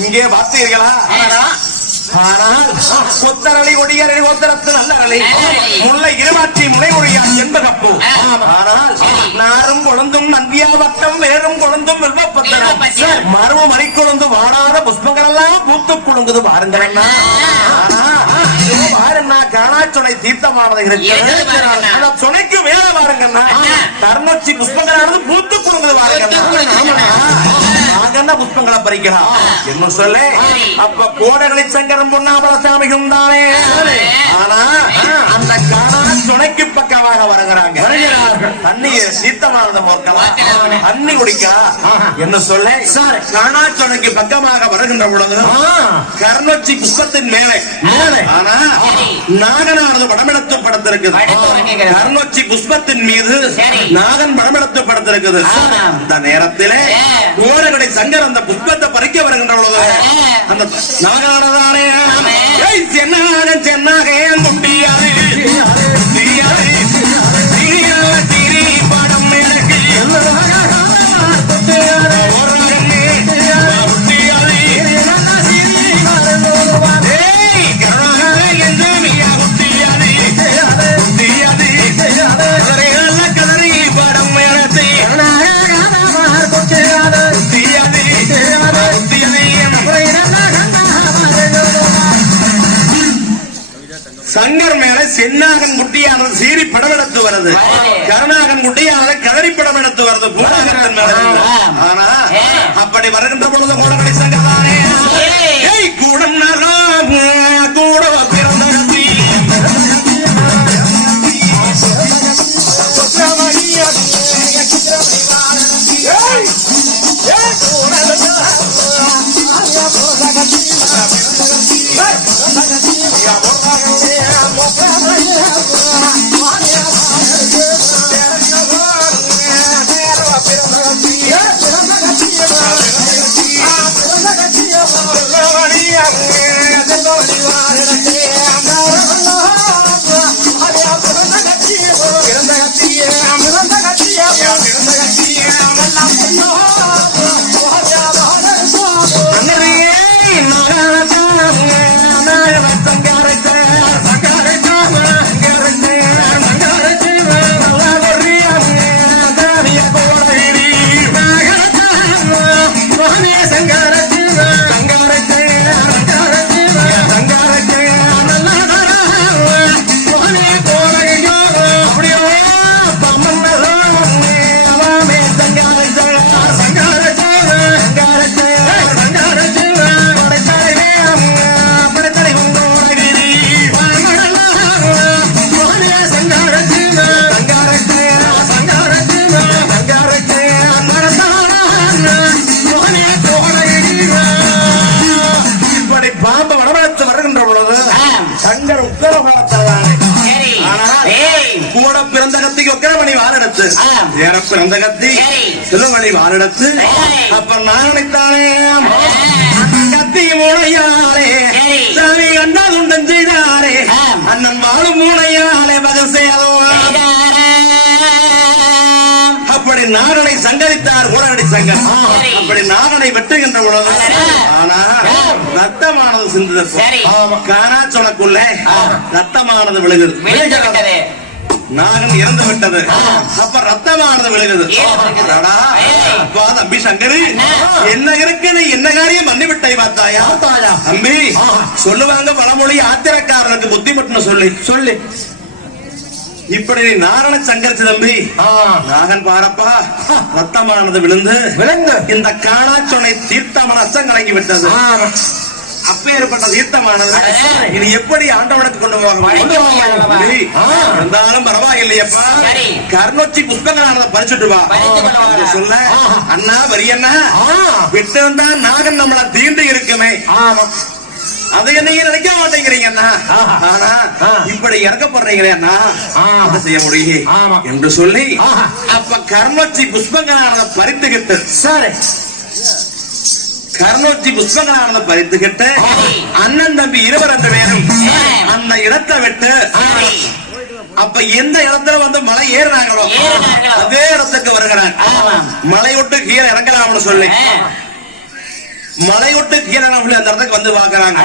இங்கே பார்த்தீர்களா? ஆனால் கொத்தரளி கொடியரளி கொத்தரத்து நல்லரளி முல்லை இருவாற்றி முனைமொழியான் என்பதப்போ. ஆனால் நாரும் கொழுந்தும் நந்தியா வட்டம் வேறும் கொழுந்தும் வெல்வப்பத்தனம் மரபு மணி கொழுந்து வாடாத புஷ்பங்கள் எல்லாம் பூத்து குழுங்குது பாருங்கள். பாருன்னா காணாச்சொனை தீர்த்தமானது சொனைக்கு மேல பாருங்கண்ணா தர்ணச்சி புஷ்பங்களானது பூத்து குழுங்குது பாருங்க. நாங்க புஷ்பங்களை பறிக்கலாம் என்ன சொல்ல. அப்ப கோடகளை சங்கரம் பொன்னாபலசாமியும் தானே. ஆனா அந்த காணா துணைக்கு பக்கமாக வருகிறாங்க. தண்ணீர் சீத்தமானது மோர்க்கலாம் தண்ணி குடிக்கா என்ன சொல்ல. காணா துணைக்கு பக்கமாக வருகின்ற பொழுது கர்ணச்சி புஷ்பத்தின் மேலே ஆனா நாகனானது படமெடுத்து படுத்திருக்குது. கர்ணச்சி புஷ்பத்தின் மீது நாகன் படமெடுத்து படுத்திருக்குது. அந்த நேரத்திலே கோடகளை சங்கர் அந்த புஷ்பத்தை பறிக்க வருகின்ற பொழுது அந்த நாகானதானே சென்னாக சென்னாக முட்டியாது திரி படம் சங்கர் மேல சென்னாகன் குட்டியானது சீறி படம் எடுத்து வருது. கருணாகன் குட்டியானது கதறி படம் எடுத்து வருது பூனாகத்தின் மேல. ஆனா அப்படி வருகின்ற பொழுது கோடகடை சங்கர்தானே கூடம் கூட பிறந்த ஒக்கரமணி வாழெடுத்து ஏறப்பிறந்த கத்தி சிலுமணி வாழெடுத்து அப்ப நான் நினைத்தானே கத்தி மூளையாலே சாமி கண்டதுண்டன் செய்தாரே அண்ணன் வாழும் மூளையாலே பகல் செய்யாதோ அப்படி நாகனை சங்கரித்தார் ஊரடி சங்கம் அப்படி நாகனை வெட்டுகின்ற பொழுது ஆனா ரத்தமானது சிந்துதற்கு காணா சொனக்குள்ள ரத்தமானது விழுகுது நாகன் இறந்து விட்டது அப்ப ரத்தமானது விழுகுது தம்பி சங்கரி என்ன இருக்கு என்ன காரியம் பண்ணி விட்டை பார்த்தாயா தம்பி சொல்லுவாங்க பழமொழி ஆத்திரக்காரனுக்கு புத்திமட்டுன்னு சொல்லி இப்படி நீ நாரண சங்கரிச்சு தம்பி நாகன் பாரப்பா ரத்தமானது விழுந்து இந்த காணாச்சொனை தீர்த்தமான அச்சம் கலங்கி விட்டது அப்பேற்பட்ட தீர்த்தமானது இது எப்படி ஆண்டவனுக்கு கொண்டு போக இருந்தாலும் பரவாயில்லையப்பா கர்ணொச்சி புஷ்பங்களானதை பறிச்சுட்டு வா சொல்ல அண்ணா வரியண்ணா விட்டிருந்தா நாகன் நம்மள தீண்டு இருக்குமே அதை நீங்க நினைக்க மாட்டேங்கிறீங்க அண்ணா ஆனா இப்படி இறக்கப்படுறீங்களே அண்ணா அதை செய்ய முடியும் என்று சொல்லி அப்ப கர்ணொச்சி புஷ்பங்களானதை பறித்துக்கிட்டு சரி கர்ணொச்சி புஷ்பங்களானதை பறித்துக்கிட்டு அண்ணன் தம்பி 2 பேரும் அந்த இடத்தை விட்டு அப்ப எந்த இடத்துல வந்து மலை ஏறினாங்களோ அதே இடத்துக்கு வருகிறாங்க மலை விட்டு கீழே இறங்கலாம்னு சொல்லி மலை விட்டு கீழே அந்த இடத்துக்கு வந்து பாக்குறாங்க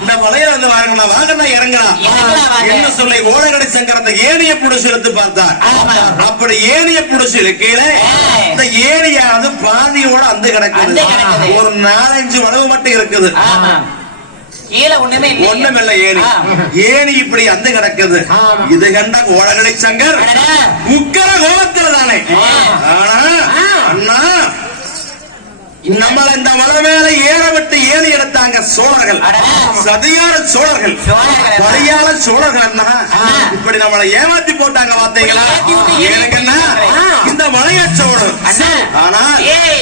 இந்த மலையில வந்து வாங்க இறங்கலாம் என்ன சொல்லி ஓடகடி சங்கர் அந்த ஏனிய புடிச்சு எடுத்து பார்த்தார் அப்படி ஏனிய புடிச்சு கீழே இந்த ஏனியானது பாதியோட அந்த கிடக்குது ஒரு 4-5 வளவு மட்டும் இருக்குது ஒண்ணுமில்ல ஏனி இப்படி அந்த கிடக்குது இது கண்ட ஓடகடி சங்கர் உக்கர கோபத்தில் தானே ஆனா அண்ணா நம்மள இந்த மலை மேல ஏற விட்டு ஏறி எடுத்தாங்க சோழர்கள் சதியார சோழர்கள் பரியாள சோழர்கள் இப்படி நம்மளை ஏமாத்தி போட்டாங்க பாத்தீங்களா எனக்குன்னா இந்த மலைய சோழர் ஆனா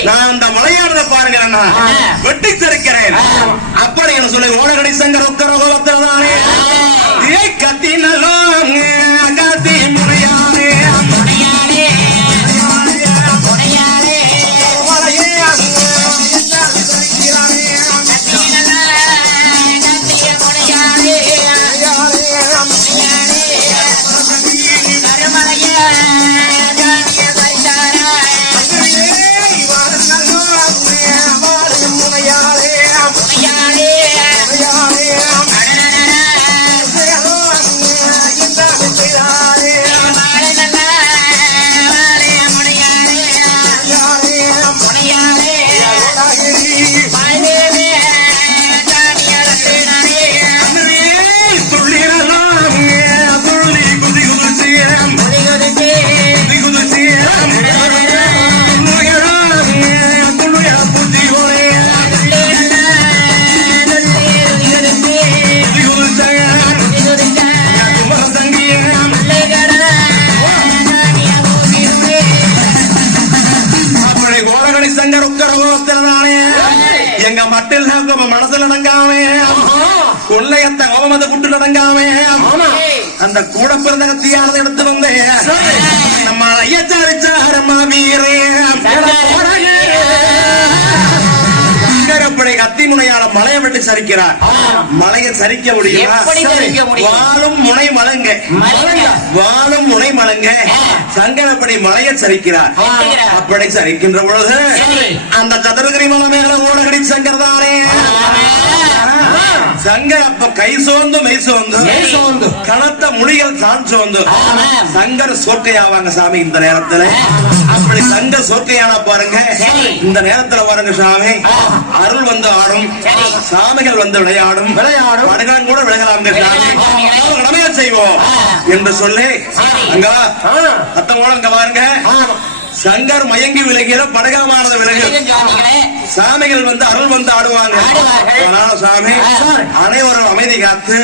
நான் அந்த மலையானதை பாருங்க வெட்டி சிரிக்கிறேன் அப்படி சொல்லி ஓடகடி சங்கர் உத்தரவானே கத்தினலாம் கத்தி முறையானே மனசுல அடங்காமே கொள்ளையத்த கோபமத குட்டு அடங்காமே அந்த கூட பிறந்த கத்தியானதை எடுத்து வந்தேன் நம்ம ஐயச்சாரிச்சாரம்மா வீரே சங்கரப்படை கத்தி முனையால மலையை விட்டு சரிக்கிறார் மலையை சரிக்க முடியுமா வாழும் முனை மலங்க வாழும் முனை மலங்க சங்கரப்படை மலையை சரிக்கிறார் அப்படி சரிக்கின்ற பொழுது அந்த சதுரகிரி மலை மேல ஓடகடி சங்கர் தானே சங்கர் அப்ப கை சோர்ந்து மெய் சோர்ந்து கனத்த முடிகள் தான் சோர்ந்து சங்கர் சோர்க்கையாவாங்க சாமி இந்த நேரத்துல அப்படி சங்கர் சோர்க்கையான பாருங்க இந்த நேரத்துல பாருங்க சாமி அருள் வந்து ஆடும் சாமிகள் வந்து விளையாடும் வடகன் கூட விளையாடலாம் கடமையா செய்வோம் என்று சொல்லி அங்க அத்தமோட அங்க பாருங்க சங்கர் மயங்கி விலகிற படகமானது விலகு சாமிகள் வந்து அருள் வந்து ஆடுவாங்க சாமி அனைவரும் அமைதி காத்து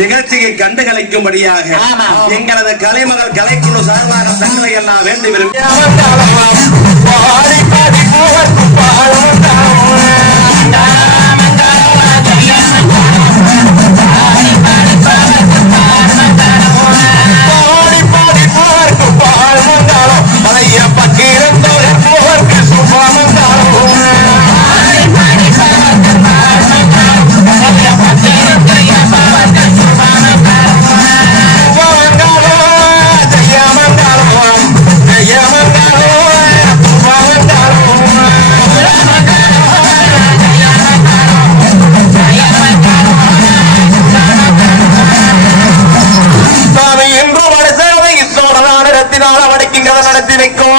நிகழ்ச்சியை கண்டு கலைக்கும்படியாக எங்களது கலைமகள் கலைக்குழு சார்பாக தங்களை எல்லாம் வேண்டி விரும்பி நடத்தினால் அவனுக்கு இங்கே நடத்தி வைக்கும்